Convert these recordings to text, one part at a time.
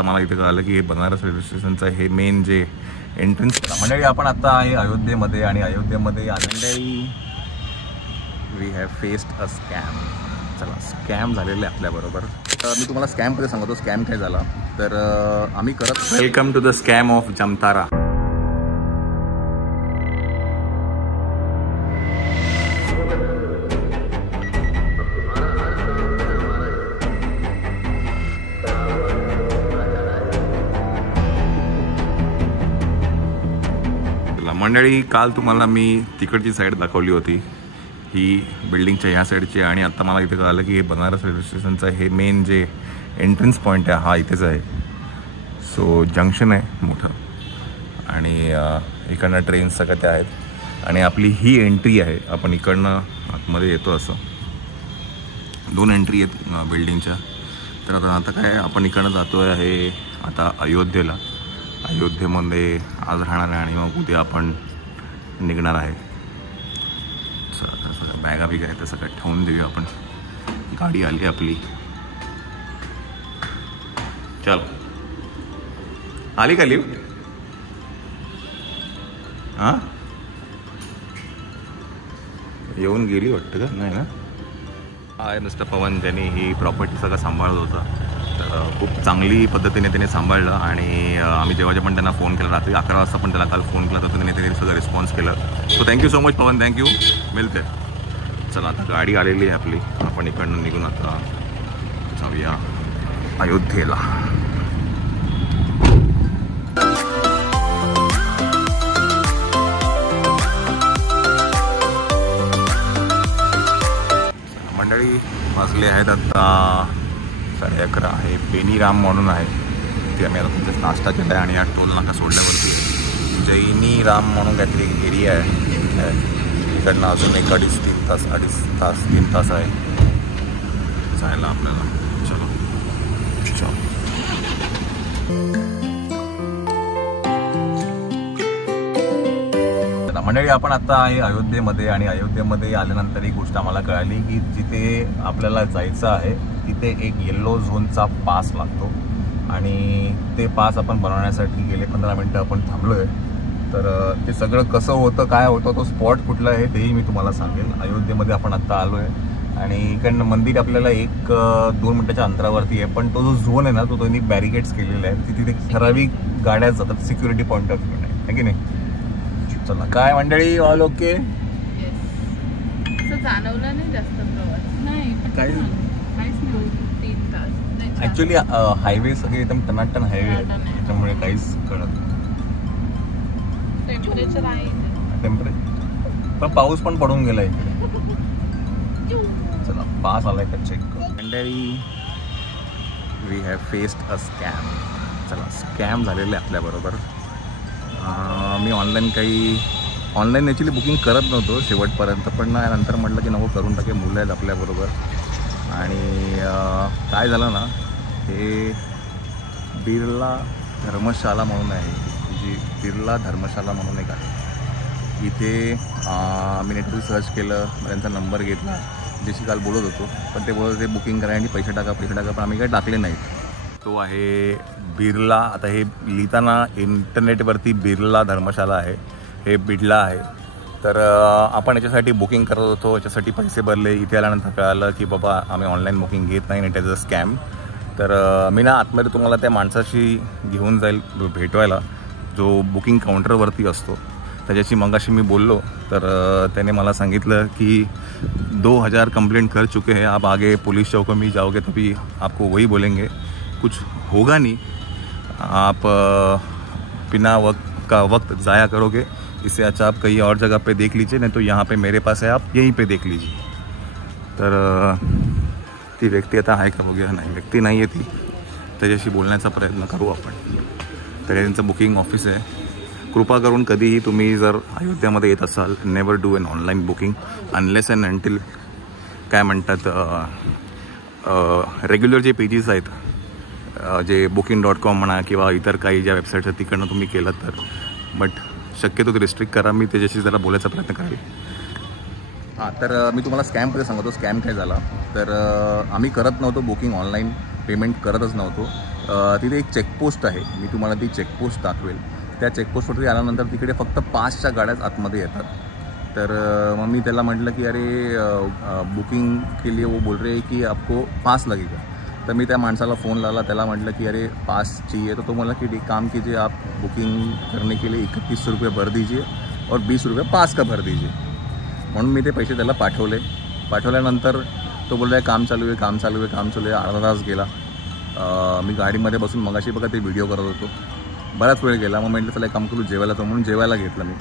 आत्ता मला इथे कळालं की हे बनारस रेल्वे स्टेशनचं हे मेन जे एंट्रन्स मंडळी आपण आता आहे अयोध्येमध्ये आणि अयोध्येमध्ये मंडळी we have faced a scam. चला स्कॅम झालेलं आहे आपल्याबरोबर. मी तुम्हाला स्कॅममध्ये सांगतो स्कॅम काय झाला तर आम्ही करत welcome to the scam of Jamtara. मंडळी काल तुम्हाला मी तिकडची साईड दाखवली होती ही बिल्डिंगच्या ह्या साईडची आणि आता मला इथे कळालं की हे बनारस रेल्वे स्टेशनचं हे मेन जे एंट्रन्स पॉईंट आहे हा इथेच आहे. सो जंक्शन आहे मोठं आणि इकडनं ट्रेन्स सगळ्या त्या आहेत आणि आपली ही एंट्री आहे. आपण इकडनं आतमध्ये येतो असं 2 एंट्री आहेत बिल्डिंगच्या. तर आता काय आपण इकडनं जातो आहे आता अयोध्येला. अयोध्येमध्ये आज राहणार आहे आणि मग उद्या आपण निघणार आहे. बॅगा बिगा आहे तर सगळं ठेवून देऊया आपण. गाडी आली आपली. चल आली का लिफ्ट? हां येऊन गेली वाटतं का? नाही ना. आहे मिस्टर पवन ज्यांनी ही प्रॉपर्टी सगळं सांभाळत होता. तर खूप चांगली पद्धतीने त्याने सांभाळलं आणि आम्ही जेव्हा पण त्यांना फोन केला रात्री 11 वाजता पण त्याला काल फोन केला तर त्याने सगळं रिस्पॉन्स केलं. सो थँक्यू सो मच पवन. थँक्यू. मिळते. चला आता गाडी आलेली आहे आपली. आपण इकडनं निघून आता जाऊया अयोध्येला. मंडळी वाजले आहेत आता 11:30. आहे बेनीराम म्हणून आहे ते आम्ही आता तुमचा नाश्ता केला आहे आणि या टोल नाका सोडल्यावरती जैनी राम म्हणून काहीतरी एरिया आहे. इकडनं अजून 2.5-3 तास आहे जायला आपल्याला. चलो चलो मंडळी आपण आता आहे अयोध्येमध्ये आणि अयोध्येमध्ये आल्यानंतर ही गोष्ट आम्हाला कळाली की जिथे आपल्याला जायचं आहे तिथे एक येल्लो झोनचा पास लागतो आणि ते पास आपण बनवण्यासाठी गेले 15 मिनटं आपण थांबलो आहे. तर ते सगळं कसं होतं काय होतं तो स्पॉट कुठला आहे तेही मी तुम्हाला सांगेन. अयोध्येमध्ये आपण आत्ता आलो आहे आणि इकडनं मंदिर आपल्याला 1-2 मिनटाच्या अंतरावरती आहे. पण तो जो झोन आहे ना तो त्यांनी बॅरिकेड्स केलेला आहे. तिथे ठराविक गाड्या जातात सिक्युरिटी पॉईंट ऑफ व्ह्यू आहे की नाही. चला काय मंडळी ऑल ओके? जाणवलं नाही जास्त प्रवास नाही काही काहीच नाही. 3 तास ॲक्च्युली हायवे सगळे एकदम टनाटन हायवे आहे त्याच्यामुळे काहीच कळत. टेम्परेचर आहे पण पाऊस पण पडून गेला इकडे. चला पास आलाय का चेक करू. मंडळी we have faced a scam. चला स्कॅम झालेलं आहे आपल्याबरोबर. मी ऑनलाईन ॲक्च्युली बुकिंग करत नव्हतो शेवटपर्यंत पण नंतर म्हटलं की नको करून टाके मुलं आहेत आपल्याबरोबर. आणि काय झालं ना हे बिर्ला धर्मशाला म्हणून आहे जी बिर्ला धर्मशाला म्हणून एक आहे. इथे मी नेटवर सर्च केलं त्यांचा नंबर घेतला ज्याशी काल बोलत होतो पण ते बोलत होते बुकिंग करायला पैसे टाका पण आम्ही काही टाकले नाहीत. तो आहे बिर्ला. आता हे लिहिताना इंटरनेटवरती बिर्ला धर्मशाला आहे हे बिडला आहे. तर आपण याच्यासाठी बुकिंग करत होतो याच्यासाठी पैसे भरले. इथे आल्यानंतर कळालं की बाबा आम्ही ऑनलाईन बुकिंग घेत नाही आणि त्याचं स्कॅम. तर मी ना आतमध्ये तुम्हाला त्या माणसाशी घेऊन जाईल भेटवायला जो बुकिंग काउंटरवरती असतो. त्याच्याशी मगाशी मी बोललो तर त्याने मला सांगितलं की 2000 कंप्लेंट कर चुके हैं आप आगे पुलिस चौक में जाओगे तभी आपको वही बोलेंगे कुछ होगा नहीं. आप बिना वक्त ज़ाया करोगे. इससे अच्छा आप कहीं और जगह पे देख लीजिए नहीं तो यहाँ पे मेरे पास है आप यहीं पे देख लीजिए. तर ती व्यक्ती आता आहे का बघूया. नाही व्यक्ती नाही आहे ती. त्याच्याशी बोलण्याचा प्रयत्न करू आपण. तर त्यांचं बुकिंग ऑफिस आहे. कृपा करून कधीही तुम्ही जर अयोध्यामध्ये येत असाल never do an online booking unless and until काय म्हणतात रेग्युलर जे पेजेस आहेत जे booking.com म्हणा किंवा इतर काही ज्या वेबसाईट्स आहेत तिकडनं तुम्ही केलं तर. बट शक्यतो ते रिस्ट्रिक्ट करा. मी त्याच्याशी जरा बोलायचा प्रयत्न करेल. हां तर मी तुम्हाला स्कॅममध्ये सांगतो. स्कॅम काय झाला तर आम्ही करत नव्हतो बुकिंग ऑनलाईन पेमेंट करतच नव्हतो. तिथे एक चेकपोस्ट आहे, मी तुम्हाला ती चेकपोस्ट दाखवेल. त्या चेकपोस्टवरती आल्यानंतर तिकडे फक्त 5च्या गाड्याच आतमध्ये येतात. तर मग मी त्याला म्हटलं की अरे बुकिंग के लिए वो बोल रहे हैं कि आपको पास लगेगा. तर मी त्या माणसाला फोन लावला, त्याला म्हटलं की अरे पास चाहिए. तो बोला कि एक काम कीजिए, आप बुकिंग करने के लिए 31 रुपये भर दीजिए और 20 रुपये पास का भर दीजिए. म्हणून मी ते पैसे त्याला पाठवल्यानंतर तो बोलला आहे काम चालू आहे. अर्धा तास गेला. मी गाडीमध्ये बसून मगाशी बघा ते व्हिडिओ करत होतो, बराच वेळ गेला. मग म्हटलं चला एक काम करू, जेवायला तो म्हणून जेवायला घेतलं मी.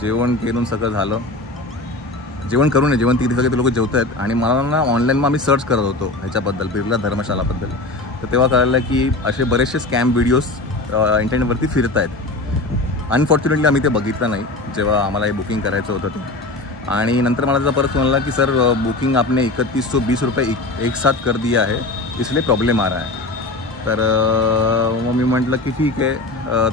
जेवण करून सगळं झालं. जेवण तिथे सगळे ते लोक जेवत आहेत. आणि मला ना ऑनलाईन मग मी सर्च करत होतो ह्याच्याबद्दल, बिर्ला धर्मशालाबद्दल. तर तेव्हा कळलं की असे बरेचसे स्कॅम व्हिडिओज इंटरनेटवरती फिरत आहेत. अनफॉर्च्युनेटली आम्ही ते बघितलं नाही जेव्हा आम्हाला हे बुकिंग करायचं होतं ते. आणि नंतर मला त्याचा परत म्हणला की सर बुकिंग आपने 3120 रुपये एक साथ कर दिया है, इसलिए प्रॉब्लेम आ रहा है. तर मग मी म्हटलं की ठीक आहे.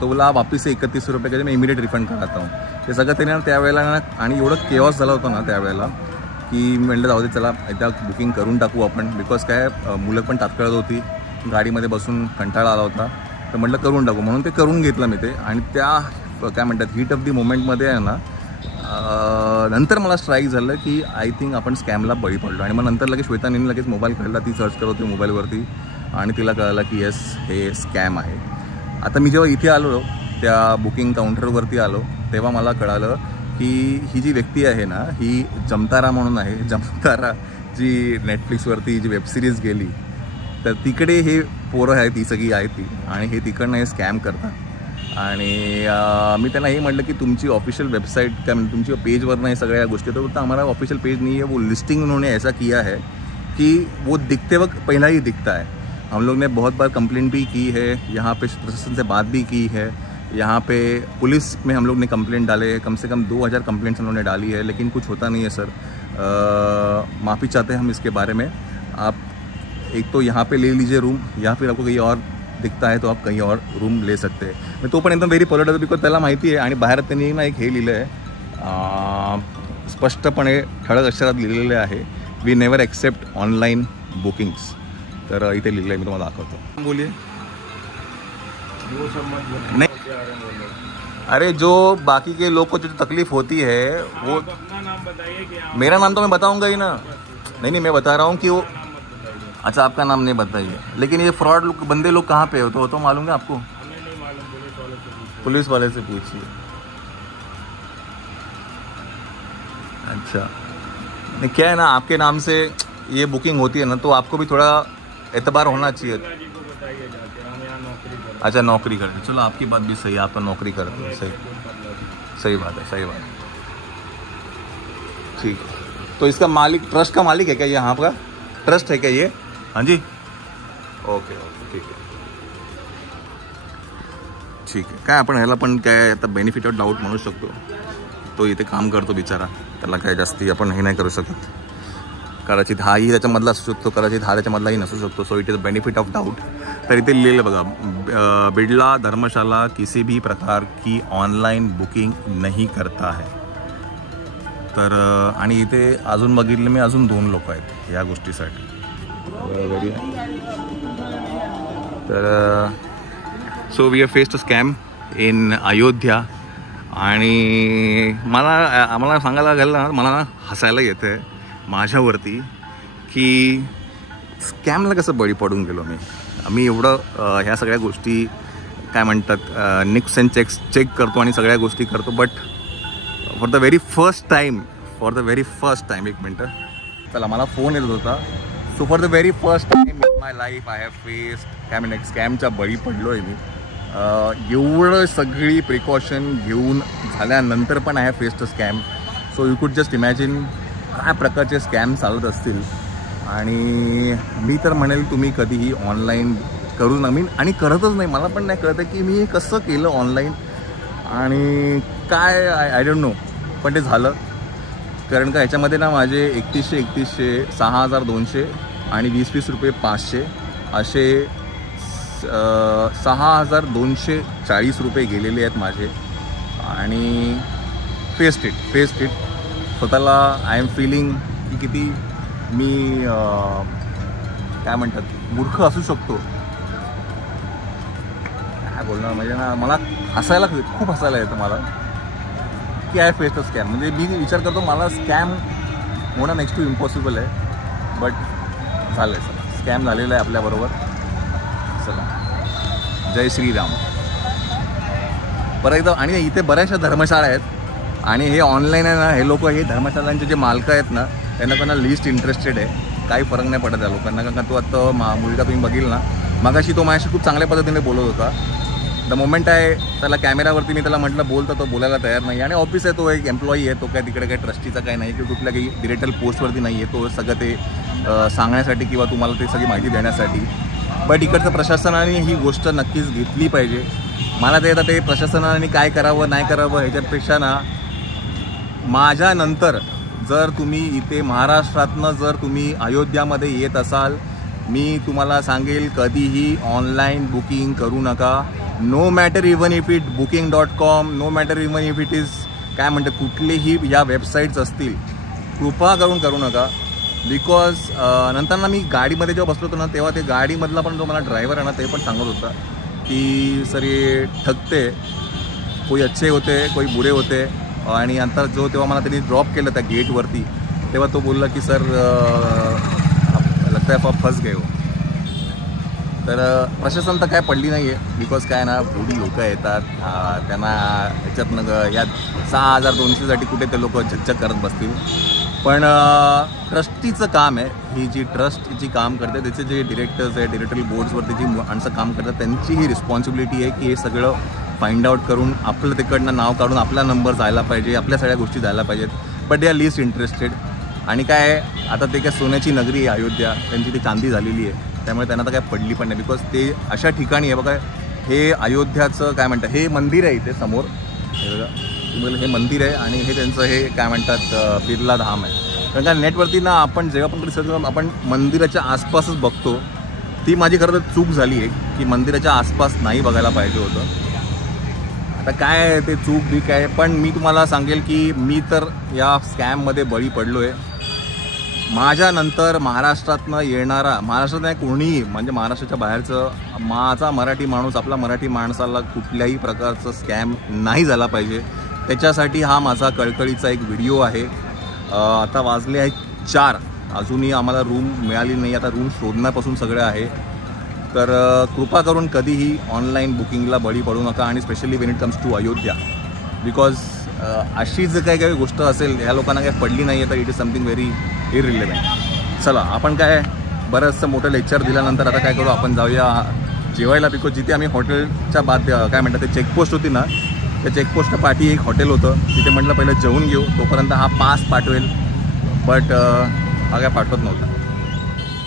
तो बोला वापस से 31 रुपये का मैं इमिडिएट रिफंड कराता हूँ. ते सगळं त्याने त्यावेळेला ना, आणि एवढं केऑस झालं होतं ना त्यावेळेला की म्हटलं जाऊ दे चला एकदा बुकिंग करून टाकू आपण. बिकॉज काय मुलं पण तात्काळ होती, गाडीमध्ये बसून कंटाळा आला होता. तर म्हटलं करून टाकू, म्हणून ते करून घेतलं मी ते. आणि त्या काय म्हणतात हीट ऑफ दी मोमेंटमध्ये आहे ना, नंतर मला स्ट्राईक झालं की आय थिंक आपण स्कॅमला बळी पडलो. आणि मग नंतर लगेच श्वेताने लगेच मोबाईल काढला, ती सर्च करत होती मोबाईलवरती आणि तिला कळलं की येस हे स्कॅम आहे. आता मी जेव्हा इथे आलो, त्या बुकिंग काउंटरवरती आलो, तेव्हा मला कळालं की ही जी व्यक्ती आहे ना, ही जमतारा म्हणून आहे. जमतारा जी नेटफ्लिक्सवरती जी वेबसिरीज गेली, तर तिकडे हे पोरं आहे, ती सगळी आहे ती. आणि हे तिकडनं हे स्कॅम करतात. आणि मी त्यांना हे म्हटलं की तुमची ऑफिशियल वेबसाईट काय म्हणजे तुमची पेजवरनं हे सगळ्या गोष्टी. तर बोलता हमारा ऑफिशियल पेज नहीं है, वो लिस्टिंग उन्होंने ऐसा किया है कि वो दिखते वक्त पहला ही दिखता है. हम लोग ने बहुत बार कंप्लेंट भी की है, यहाँ पे प्रशासन से बात भी की है, यहाँ पे पुलिस में हम लोग ने कंप्लेंट डाले हैं, कम से कम 2000 कंप्लेंट्स उन्होंने डाली है, लेकिन कुछ होता नहीं है सर. माफ़ी चाहते हैं हम इसके बारे में. आप एक तो यहाँ पे ले लीजिए रूम, या फिर आपको कहीं और दिखता है तो आप कहीं और रूम ले सकते हैं. मी तो पण एकदम व्हेरी पोलाइट होतो, बिकॉज त्याला माहिती आहे. आणि बाहेर त्यांनी ना एक हे लिहिलं आहे, स्पष्टपणे ठळक अक्षरात लिहिलेलं आहे, we never accept online bookings. तर इथे लिहिलं आहे, मी तुम्हाला दाखवतो. बोलिए. नहीं, अरे जो बाकी के लोग को जो तकलीफ होती है वो अपना नाम बताइए. मेरा नाम तो मैं बताऊंगा ही ना. नहीं मैं बता रहा हूँ कि वो अच्छा आपका नाम नहीं बताइए, लेकिन ये फ्रॉड बंदे लोग कहाँ पे हो तो मालूम है आपको? हमें नहीं मालूम, पुलिस वाले से पूछिए. अच्छा नहीं, क्या है ना, आपके नाम से ये बुकिंग होती है ना, तो आपको भी थोड़ा एतबार होना चाहिए. अच्छा नौकरी करते, चलो आपकी बात भी सही है, आप तो नौकरी करते हो, सही बात है. ठीक है. तो इसका मालिक, ट्रस्ट का मालिक है क्या ये? यहाँ का ट्रस्ट है क्या ये? हाँ जी, ओके ठीक आहे. काय आपण ह्याला पण काय आता बेनिफिट ऑफ डाऊट म्हणू शकतो. तो इथे काम करतो बिचारा, त्याला काय जास्ती आपण हे नाही करू शकत. कदाचित हाही त्याच्यामधला असू शकतो, कदाचित हा त्याच्यामधलाही नसू शकतो. So it is benefit of doubt. तर इथे लिहिलेलं बघा, बिर्ला धर्मशाला किसी भी प्रकार की ऑनलाइन बुकिंग नहीं करता है. तर आणि इथे अजून बघितलं मी, अजून 2 लोक आहेत या गोष्टीसाठी. तर so we are faced a scam in Ayodhya. आणि आम्हाला सांगायला गेलं ना, मला ना हसायला येतं आहे माझ्यावरती की स्कॅमला कसं बळी पडून गेलो मी एवढं ह्या सगळ्या गोष्टी काय म्हणतात निक्स अँड चेक करतो आणि सगळ्या गोष्टी करतो. But for the very first time एक मिनटं, चला मला फोन येत होता. So for the very first time in my life I have faced काय म्हणतात स्कॅमच्या बळी पडलो आहे मी. एवढं सगळी प्रिकॉशन घेऊन झाल्यानंतर पण I have faced a scam. So you कुड जस्ट इमॅजिन काय प्रकारचे स्कॅम चालत असतील. आणि मी तर म्हणेल तुम्ही कधीही ऑनलाईन करू नका. मी आणि करतच नाही, मला पण नाही कळत आहे की मी हे कसं केलं ऑनलाईन आणि काय आय डोंट नो, पण ते झालं. कारण का ह्याच्यामध्ये ना माझे 3100, 6200 आणि 20 रुपये 500 असे 6240 रुपये गेलेले आहेत माझे. आणि फेस्ड इट स्वतःला आय एम फिलिंग की किती मी काय म्हणतात मूर्ख असू शकतो. काय बोलणार म्हणजे ना, मला हसायला खूप हसायला येतं मला की आय फेस्ड अ स्कॅम. म्हणजे मी विचार करतो मला स्कॅम होणं नेक्स्ट टू इम्पॉसिबल आहे, बट झालं आहे. चला स्कॅम झालेलं आहे आपल्याबरोबर. चला जय श्रीराम. परत एकदा. आणि इथे बऱ्याचशा धर्मशाळा आहेत आणि हे ऑनलाईन आहे ना, हे लोक हे धर्मशाळांचे जे मालक आहेत ना त्यांना लिस्ट इंटरेस्टेड आहे. काही फरक नाही पडत त्या लोकांना. कारण का तो आत्ता मुलगा तुम्ही बघील ना, मागाशी तो माझ्याशी खूप चांगल्या पद्धतीने बोलत होता. द मोमेंट आहे त्याला कॅमेरावरती मी त्याला म्हटलं बोल, तर तो बोलायला तयार नाही. आणि ऑफिस आहे, तो एक एम्प्लॉई आहे, तो काय तिकडे काही ट्रस्टीचा काही नाही किंवा कुठल्या काही डिरेक्टल पोस्टवरती नाही आहे. तो सगळं ते सांगण्यासाठी किंवा तुम्हाला ते सगळी माहिती देण्यासाठी. बट इकडचं प्रशासनाने ही गोष्ट नक्कीच घेतली पाहिजे. मला ते आता ते प्रशासनाने काय करावं नाही करावं ह्याच्यापेक्षा ना, माझ्यानंतर जर तुम्ही इथे महाराष्ट्रातनं जर तुम्ही अयोध्यामध्ये येत असाल, मी तुम्हाला सांगेल कधीही ऑनलाईन बुकिंग करू नका. No matter even if it booking.com, no matter even if it is काय म्हणतात कुठलेही या वेबसाईट्स असतील, कृपा करून करू नका. बिकॉज नंतर ना मी गाडीमध्ये जेव्हा बसलो होतो ना, तेव्हा ते गाडीमधला पण जो मला ड्रायव्हर आहे ना, ते पण सांगत होता की सर ये ठगते, कोई अच्छे होते कोई बुरे होते. आणि नंतर जो तेव्हा मला त्यांनी ड्रॉप केलं त्या गेटवरती, तेव्हा तो बोलला की सर लगता है आप फस गए हो. तर प्रशासन तर काय पडली नाही आहे. बिकॉज काय ना, एवढी लोकं येतात, त्यांना ह्याच्यातनं या 6200साठी कुठे ते लोक चकचक करत बसतील. पण ट्रस्टीचं काम आहे, ही जी ट्रस्ट जी काम करते त्याचे जे डिरेक्टर्स आहे, डिरेक्टरी बोर्ड्सवरती जी माणसं काम करतात, त्यांची ही रिस्पॉन्सिबिलिटी आहे की हे सगळं फाइंड आउट करून आपलं तिकडनं नाव काढून आपला नंबर जायला पाहिजे, आपल्या सगळ्या गोष्टी जायला पाहिजेत. But they our list interested. आणि काय आता ते काय सोन्याची नगरी आहे अयोध्या, त्यांची ती चांदी झालेली आहे, त्यामुळे त्यांना तर काय पडली पण नाही. बिकॉज ते अशा ठिकाणी आहे बघा, हे अयोध्याचं काय म्हणतात, हे मंदिर आहे इथे समोर, हे बघा तुम्हाला हे मंदिर आहे आणि हे त्यांचं हे काय म्हणतात बिर्ला धाम आहे. कारण का नेटवरती ना आपण जेव्हा पण रिसर्च करून आपण मंदिराच्या आसपासच बघतो. ती माझी खरं तर चूक झाली आहे की मंदिराच्या आसपास नाही बघायला पाहिजे होतं. आता काय ते चूक बी काय, पण मी तुम्हाला सांगेल की मी तर या स्कॅममध्ये बळी पडलो आहे. माझ्यानंतर महाराष्ट्रातनं येणारा, महाराष्ट्रात नाही कोणीही म्हणजे महाराष्ट्राच्या बाहेरचं, माझा मराठी माणूस, आपला मराठी माणसाला कुठल्याही प्रकारचं स्कॅम नाही झाला पाहिजे, त्याच्यासाठी हा माझा कळकळीचा एक व्हिडिओ आहे. आता वाजले आहे 4, अजूनही आम्हाला रूम मिळाली नाही. आता रूम शोधण्यापासून सगळं आहे. तर कृपा करून कधीही ऑनलाईन बुकिंगला बळी पडू नका. आणि specially when it comes to Ayodhya. Because अशी जर काही गोष्ट असेल, ह्या लोकांना काही पडली नाही आहे, तर it is something very irrelevant. चला आपण काय बरंचसं मोठं लेक्चर दिल्यानंतर आता काय करू, आपण जाऊया जेवायला. बिकॉज जिथे आम्ही हॉटेलच्या बाद काय म्हणतात ते चेकपोस्ट होती ना, त्या चेकपोस्टच्या पाठी एक हॉटेल होतं, तिथे म्हटलं पहिलं जेवून घेऊ, तोपर्यंत हा पास पाठवेल. बट हा काय पाठवत नव्हता.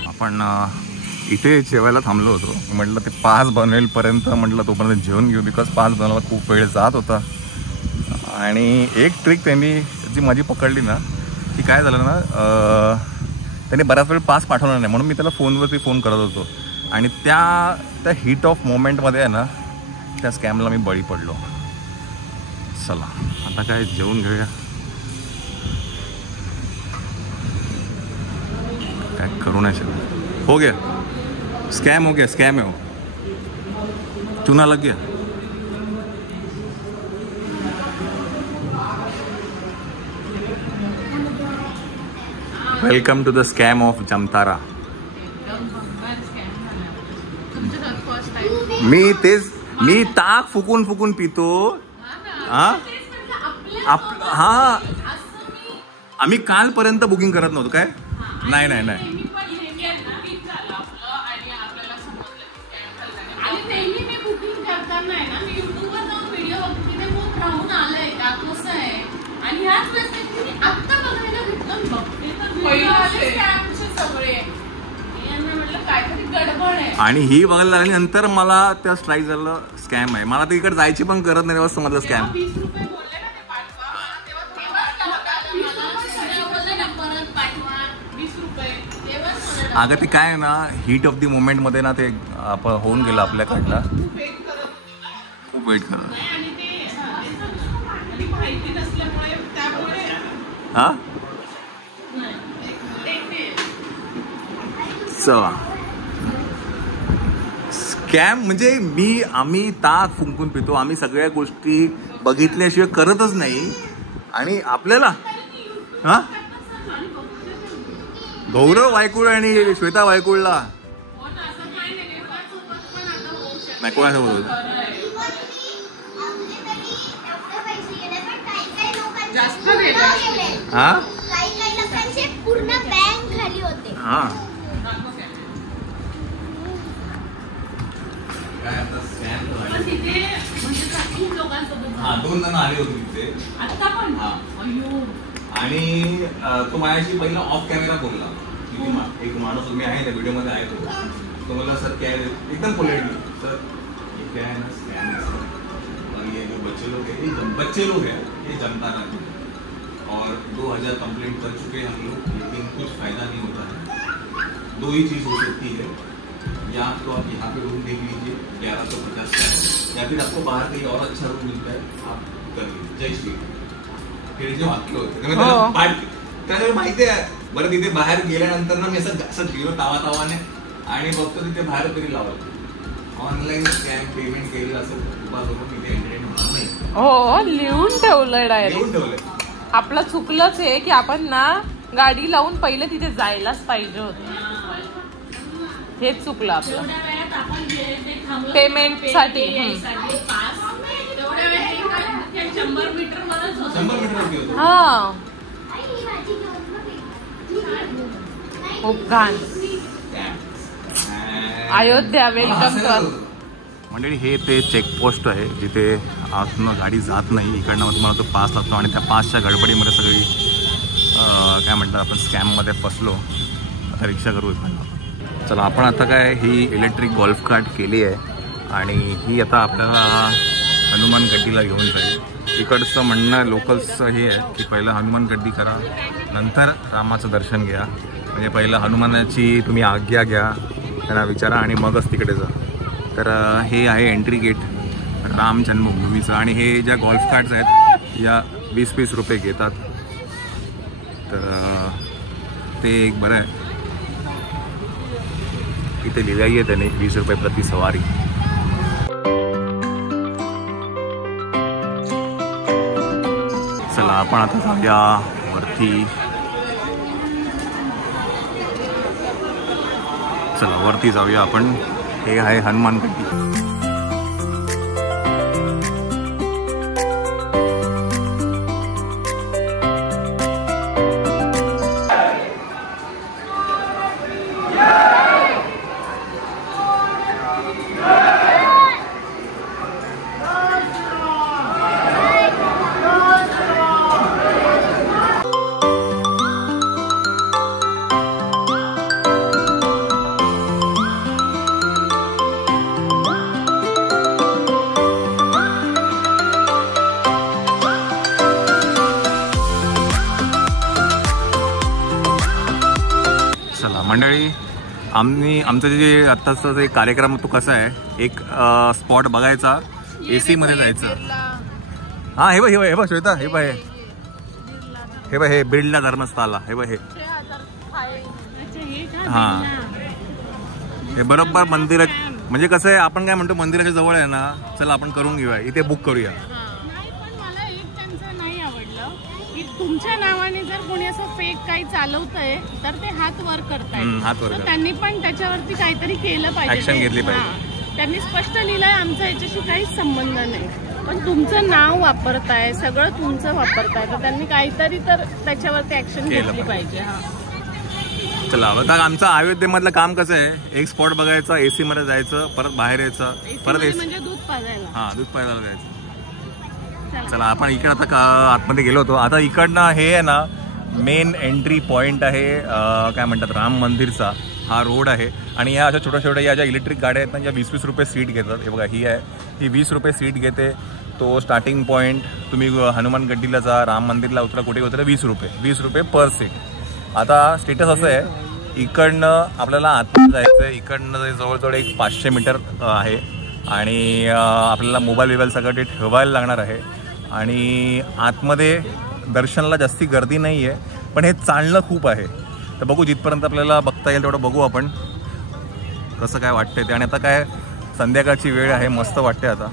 आपण इथे जेवायला थांबलो होतो. म्हटलं ते पास बनवेलपर्यंत म्हटलं तोपर्यंत जेवून घेऊ, बिकॉज पास बनवायला खूप वेळ जात होता. आणि एक ट्रिक त्यांनी जी माझी पकडली ना, की काय झालं ना, त्यांनी बराच वेळ पास पाठवणार नाही म्हणून मी त्याला फोनवरती फोन करत होतो. आणि त्या हीट ऑफ मोमेंटमध्ये आहे ना, त्या स्कॅमला मी बळी पडलो. चला आता काय जेवून घेऊया. काय करू नाही शकत. हो गया स्कैम, हो गया स्कैम है वो, चूना लग गया. Welcome to the scam of Jamtara. मी ताक फुकून फुकून पितो. हा आम्ही कालपर्यंत बुकिंग करत नव्हतो काय. नाही नाही नाही आणि ही बघायला लागल्यानंतर मला त्या स्ट्राईक झालं स्कॅम आहे. मला तिकडे जायची पण करत नाही तेव्हा समजलं स्कॅम. अगं ते काय ना, हीट ऑफ दी मोमेंट मध्ये ना ते आपण होऊन गेलं आपल्याकडनं. खूप वेट करत. हा चला स्कॅम म्हणजे आम्ही ताक फुंकून पितो, आम्ही सगळ्या गोष्टी बघितल्याशिवाय करतच नाही. आणि आपल्याला हा गौरव वायकुळ आणि श्वेता वायकुळला नाही कोणासोबत हा पूर्ण बँक खाली होते. हा हा 2 जण आले होते तिथे. आणि तो माझ्याशी पहिला ऑफ कॅमेरा बोलला. एक माणूस मी आहे ना व्हिडिओ मध्ये आहे तो बोलला सर क्या एकदम पोलाइटली सर ये क्या है ना स्कैम है सर और ये जो बच्चे लोग हैं ये जनता ना और 2000 कंप्लेंट कर चुके हैं हम लोग लेकिन कुछ फायदा नहीं होता है. 2 ही चीज हो सकती है या तो आप यहाँ पे रूम देख लीजिए 1150 का या फिर आपको बाहर कहीं और अच्छा रूम मिलता है आप कर लीजिए. जय श्री हे जे वाक्य होते त्याला माहिती आहे. बरं तिथे बाहेर गेल्यानंतर ना मी असं गेलो तावाने आणि बघतो तिथे बाहेर तरी लावलं ऑनलाईन स्कॅम पेमेंट केलं असं उभा करून तिथे एंटरटेनमेंट नाही. हो लिहून ठेवलंय डायरेक्ट. लिहून ठेवलंय. आपलं चुकलंच आहे की आपण ना गाडी लावून पहिले तिथे जायलाच पाहिजे होतं. हेच चुकलं आपलं पेमेंट साठी. 100 मीटर हा खूप घाण. Ayodhya welcome to. मंडळी हे ते चेकपोस्ट आहे जिथे आतनं गाडी जात नाही. इकडनं तुम्हाला तो पास लागतो आणि त्या पासच्या गडबडीमध्ये सगळी काय म्हणतात आपण स्कॅममध्ये फसलो. आता रिक्षा करू इकडनं. चला आपण आता काय ही इलेक्ट्रिक गोल्फ कार्ट केली आहे आणि ही आता आपल्याला हनुमान गड्डीला घेऊन जाईल. इकडचं म्हणणं लोकल्सचं हे आहे की पहिलं हनुमान गड्डी करा नंतर रामाचं दर्शन घ्या. म्हणजे पहिलं हनुमानाची तुम्ही आज्ञा घ्या त्यांना विचारा आणि मगच तिकडे जा. तर हे आहे एंट्री गेट राम जन्मभूमीचं. आणि हे ज्या गोल्फ कार्ट्स आहेत या 20-20 रुपये घेतात. तर ते एक बरं आहे. इथे लिहिलंही आहे त्याने 20 रुपये प्रति सवारी. चला आपण आता जाऊया वरती. चला वरती जाऊया आपण. हे आहे हनुमान गड्डी. मंडळी आमचं जे आत्ताचा जे कार्यक्रम तो कसा आहे. एक स्पॉट बघायचा AC मध्ये जायचं. हां हे बघ श्वेता हे बघ हे बिर्ला धर्मस्थळला हे बघ हे. हां हे बरोबर मंदिरात. म्हणजे कसं आहे आपण काय म्हणतो मंदिराच्या जवळ आहे ना. चला आपण करून घेऊया इथे बुक करूया. तुमच्या नावाने जर कोणी असं फेक काही चालवतंय तर ते हात वर करतायत. त्यांनी पण त्याच्यावरती काहीतरी केलं पाहिजे. ऍक्शन घेतली पाहिजे. त्यांनी स्पष्ट लिहिलंय आमचा याच्याशी काहीच संबंध नाही. पण तुमचं नाव वापरताय सगळं तुमचं वापरताय तर त्यांनी काहीतरी तर त्याच्यावरती ऍक्शन घेतली पाहिजे. चला आता आमचं अयोध्येमधलं काम कसं आहे. एक स्पॉट बघायचा AC मध्ये जायचं परत बाहेर यायचं परत म्हणजे दूध पाजायला. हां दूध पाजायला जायचं. चला आपण इकडे आता आतमध्ये गेलो होतो. आता इकडनं हे आहे ना मेन एंट्री पॉईंट आहे काय म्हणतात राम मंदिरचा. हा रोड आहे आणि या अशा छोट्या छोट्या या ज्या इलेक्ट्रिक गाड्या आहेत ना ज्या 20-20 रुपये सीट घेतात. हे बघा ही आहे ही 20 रुपये सीट घेते. तो स्टार्टिंग पॉईंट तुम्ही हनुमान गड्डीला जा राम मंदिरला उतरा कुठे उतरा 20 रुपये पर सीट. आता स्टेटस असं आहे इकडनं आपल्याला आतमध्ये जायचं आहे. इकडनं जवळजवळ एक 500 मीटर आहे आणि आपल्याला मोबाईल सगळं ते ठेवायला लागणार आहे. आणि आतमध्ये दर्शनाला जास्ती गर्दी नाही आहे पण हे चालणं खूप आहे. तर बघू जिथपर्यंत आपल्याला बघता येईल तेवढं बघू आपण कसं काय वाटतंय ते. आणि आता काय संध्याकाळची वेळ आहे, मस्त वाटते आता.